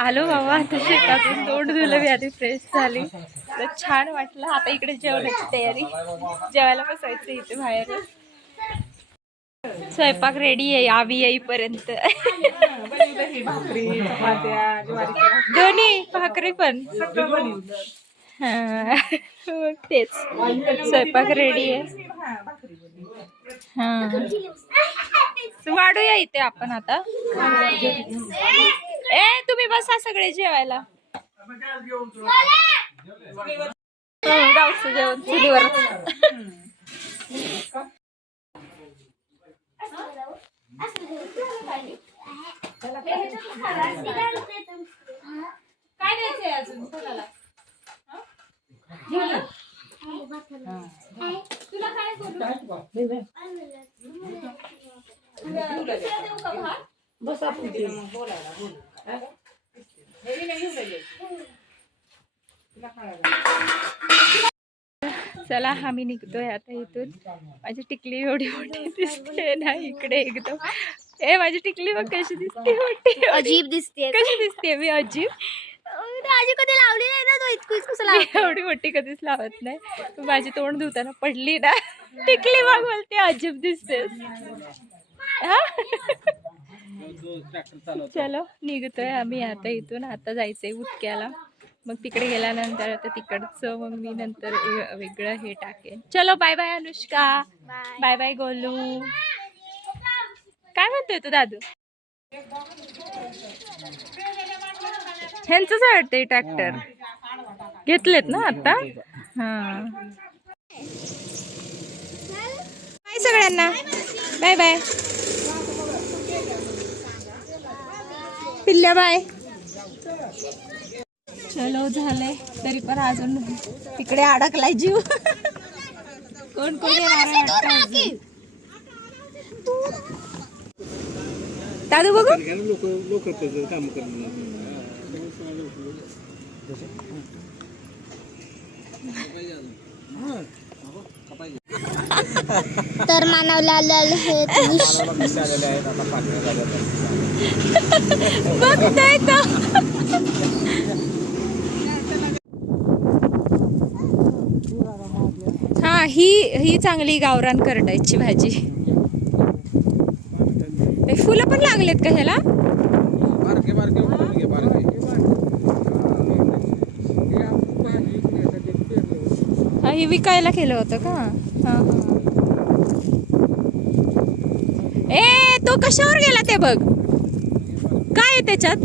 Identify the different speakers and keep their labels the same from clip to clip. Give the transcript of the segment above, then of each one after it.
Speaker 1: आलो बाबा आता शेतातून तोंड धुलं मी आधी फ्रेश झाली. तर छान वाटलं. आता इकडे जेवणाची तयारी. जेवायला बसायचं इथे बाहेर. स्वयंपाक रेडी आहे आवी येईपर्यंत. दोन्ही भाकरी पण. मग तेच. स्वयंपाक रेडी आहे. हा. वाढूया इथे आपण आता. ए तुम्ही बसा सगळे जेवायला हं, गावचं जेवण चुलीवर काय द्यायचंय अजून कोणाला हं? तुला काय करू? तुला देऊ का भात? चला आम्ही निघतोय आता इथून. माझी टिकली एवढी मोठी दिसते ना इकडे एकदम. ए माझी टिकली बघ कशी दिसते मोठी.
Speaker 2: अजीब दिसते
Speaker 1: कशी दिसते मी अजीब.
Speaker 2: आजी कधी लावली नाही ना? तो इतकं इतकं
Speaker 1: मी एवढी मोठी कधीच लावत नाही. माझी तोंड धुताना पडली ना. टिकली मग बोलते अजीब दिसते चलो निघतोय आम्ही आता इथून. आता जायचंय उदक्याला. मग तिकडे गेल्यानंतर आता तिकडचं मग मी नंतर वेगळं हे टाकेन. चलो bye bye Anushka. Bye bye Golu. काय म्हणतोय तू दादू? ह्यांचंच वाटतंय ट्रॅक्टर घेतलेत ना आता? हा. बाय सगळ्यांना. बाय बाय पिल्ल्या बाय. चलो झालंय. तरी पण अजून तिकडे अडकलाय जीव. कोण कोण. दादू बघू.
Speaker 3: लोक लोक काम करणार.
Speaker 2: तर मानवला हे
Speaker 1: बघताय तो हा ही ही चांगली गावरान करडायची भाजी. फुलं पण लागलेत का ह्याला? हा ही विकायला केलं होतं का? हा हा. ए तो कशावर गेला ते बघ? आहे त्याच्यात?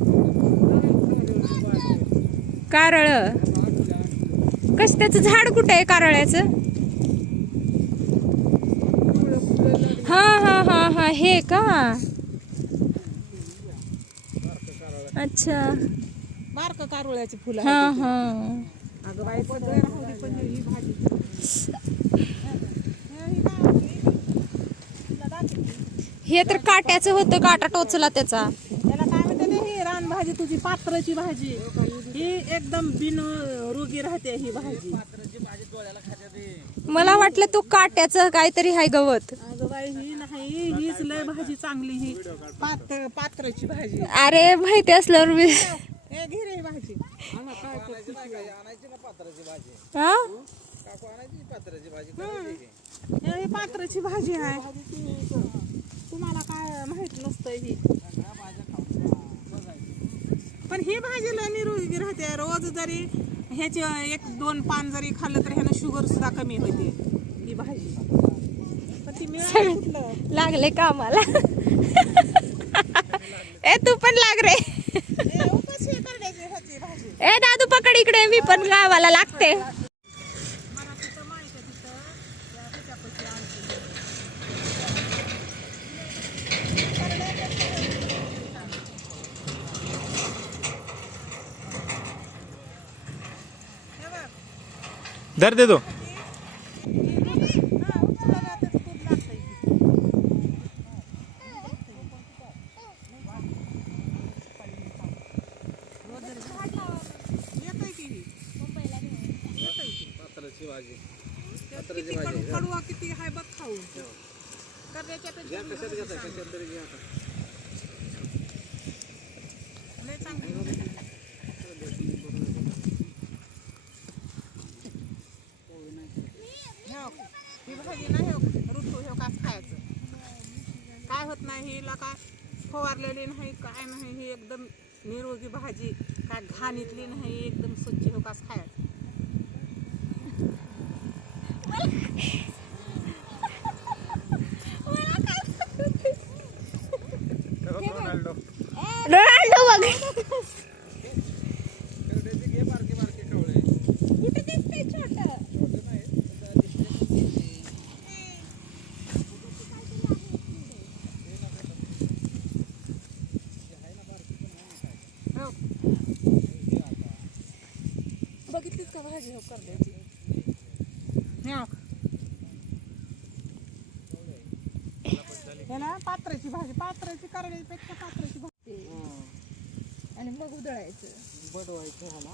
Speaker 1: कारळ. कस त्याचं झाड कुठे आहे कारळ्याचं? हा हा हा हा हे का? अच्छा.
Speaker 4: बारक कारुळ्याची फुलं
Speaker 1: हा हा.
Speaker 4: अगं बाई पण राहू दे पण ही भाजी.
Speaker 1: हे तर काट्याचं होतं काटा टोचला त्याचा
Speaker 4: त्याला काय म्हणते ते ही रानभाजी तुझी पात्राची भाजी. ही एकदम बिन रोगी राहते ही भाजी.
Speaker 1: मला वाटलं तू काट्याचं काहीतरी हाय गवत.
Speaker 4: अगं बाई ही नाही. हीच लय भाजी चांगली ही. पात्र पात्राची भाजी.
Speaker 1: अरे माहिती असल्यावर मी
Speaker 4: ए घे रे ही भाजी. काय?
Speaker 1: हा?
Speaker 4: हे. ही पात्राची भाजी आहे. तुम्हाला काय माहीत नसतं ही. पण ही भाजी लय निरोगी राहते. रोज जरी ह्याचे एक दोन पान जरी खाल्लं तर ह्यानं शुगर सुद्धा कमी होते. ही भाजी. पण ती मिळाली कुठलं?
Speaker 1: लागले कामाला. ए तू पण लाग रे.
Speaker 4: ए
Speaker 1: दादू पकड इकडे. मी पण गावाला लागते
Speaker 4: मला तिथं माहिती आहे तिथं त्या तिच्यापाशी आमची
Speaker 3: धर दे दो
Speaker 4: कडवा किती हाय बघ खाऊ करण्याच्या ह्यो, ही भाजी ना ह्यो ऋतू ह्यो का खायचं? काय होत नाही हिला काय फवारलेली नाही काय नाही ही एकदम निरोगी भाजी काय घाणीतली नाही एकदम स्वच्छ हो का खायचं
Speaker 2: रोनाल्डो बघ
Speaker 4: हो. बघितलीच का भाजी हो. हे ना पात्राची भाजी पात्राची करड्यापेक्षा पात्राची भाजी.
Speaker 1: आणि मग उधळायचं.
Speaker 4: बडवायचं ह्याला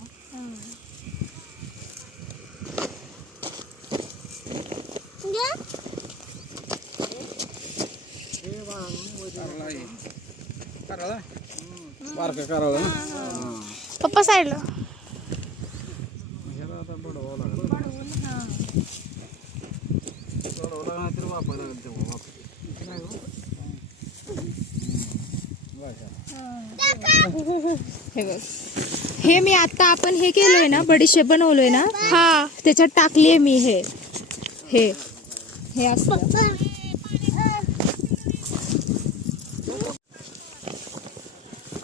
Speaker 3: बारका करावं ना
Speaker 2: पप्पा साईडला
Speaker 3: ह्याला आता बडवावं लागेल वापरायला लागेल तेव्हा वापर
Speaker 1: हे. बघ. हे मी आता आपण हे केलोय ना बडीशेप बनवलोय ना हा त्याच्यात टाकलीये मी हे. हे. हे असं.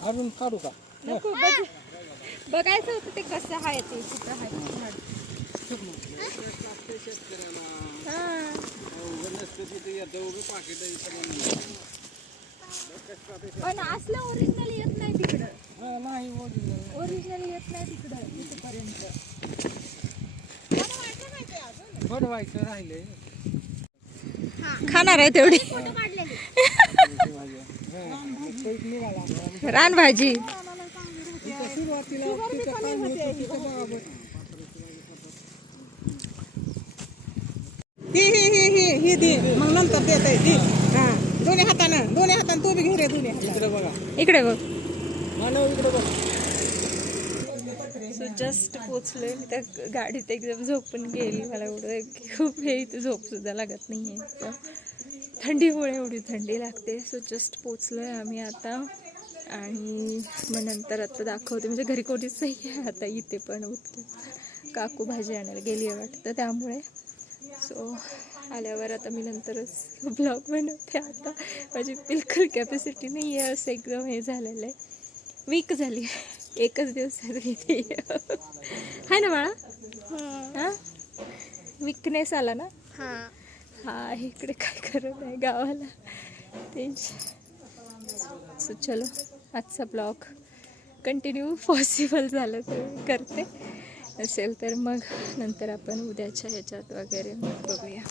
Speaker 3: अजून काढू का?
Speaker 1: नको बघ- बघायचं होतं ते कसं आहे ते कुठं आहे ते झाड. हा. पण असलं ओरिजिनल येत नाही तिकडं.
Speaker 3: नाही
Speaker 1: ओरिजिनल येत नाही तिकडं तिथपर्यंत
Speaker 3: बडवायचं राहिले
Speaker 1: खाणार आहे तेवढी. रानभाजी.
Speaker 4: ही ही ही ही ही दे. मग नंतर देत आहे दी हा. दोन्ही हातानं दोन्ही हातानं तू बी घे रे दोन्ही हातानं.
Speaker 3: बघा.
Speaker 1: इकडे बघ.
Speaker 3: मानव इकडे बघ.
Speaker 1: So just पोचलोय. मी त्या गाडीत एकदम झोपून गेली. मला एवढं खूप हे इथे झोप सुद्धा लागत नाहीये. तर थंडीमुळे एवढी थंडी लागते. सो जस्ट पोचलोय आम्ही आता. आणि मग नंतर आता दाखवते. म्हणजे घरी कोणीच नाही आहे आता इथे पण उठते काकू भाजी आणायला गेली आहे वाटतं. त्यामुळे सो आल्यावर आता मी नंतरच ब्लॉग बनवते. आता माझी बिलकुल कॅपॅसिटी नाही आहे असं एकदम हे झालेलं आहे. वीक झाली. एकच दिवसात इथे हाय ना बाळा. हा? विकनेस आला ना?
Speaker 2: हा.
Speaker 1: हा इकडे काय करत आहे गावाला? तेच सो चलो आजचा ब्लॉग कंटिन्यू पॉसिबल झालं तर करते. असेल तर मग नंतर आपण उद्याच्या ह्याच्यात वगैरे मग बघूया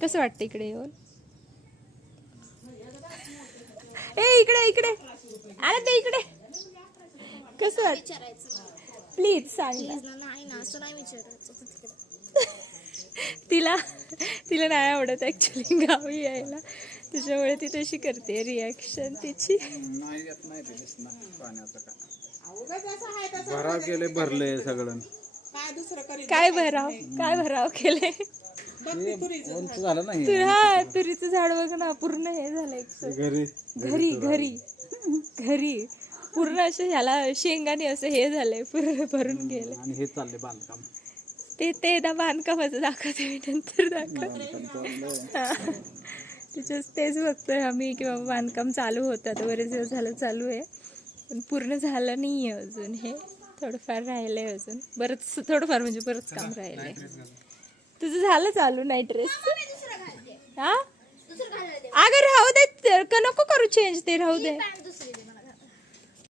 Speaker 1: कसं वाटतं इकडे येऊन ए इकडे इकडे अरे ते इकडे कसं वाटतं
Speaker 2: विचारायचं
Speaker 1: प्लीज सांग
Speaker 2: नाही ना असं नाही विचारायचं
Speaker 1: तिला तिला नाही आवडत ॲक्च्युली गावी यायला त्याच्यामुळे ती तशी करते रिॲक्शन तिची
Speaker 4: उगाच असं आहे तसं
Speaker 3: भराव केले भरले सगळं.
Speaker 4: काय दुसरं करीत
Speaker 1: काय भराव? काय भराव केले?
Speaker 4: बघ ती तुरीचं
Speaker 3: उंच झालं नाही.
Speaker 1: तू हा तुरीचं झाड बघ ना पूर्ण हे झालं एक
Speaker 3: घरी
Speaker 1: घरी घरी घरी. पूर्ण असं ह्याला शेंगाने असं हे झालंय पूर्ण भरून गेलं
Speaker 3: आणि हे चालले बांधकाम.
Speaker 1: ते ते एकदा बांधकामाचं दाखवते मी नंतर दाखवते. हा. तिच्याच तेच बघतोय आम्ही की बाबा बांधकाम चालू होतं आता बरेच दिवस झालं चालू आहे. पण पूर्ण झालं नाही आहे अजून हे. थोडंफार राहिलं आहे अजून. बरंच थोडंफार म्हणजे बरंच काम राहिलं आहे तुझं झालं चालू नाही ड्रेस हा? अगं राहू दे का नको करू चेंज ते राहू दे.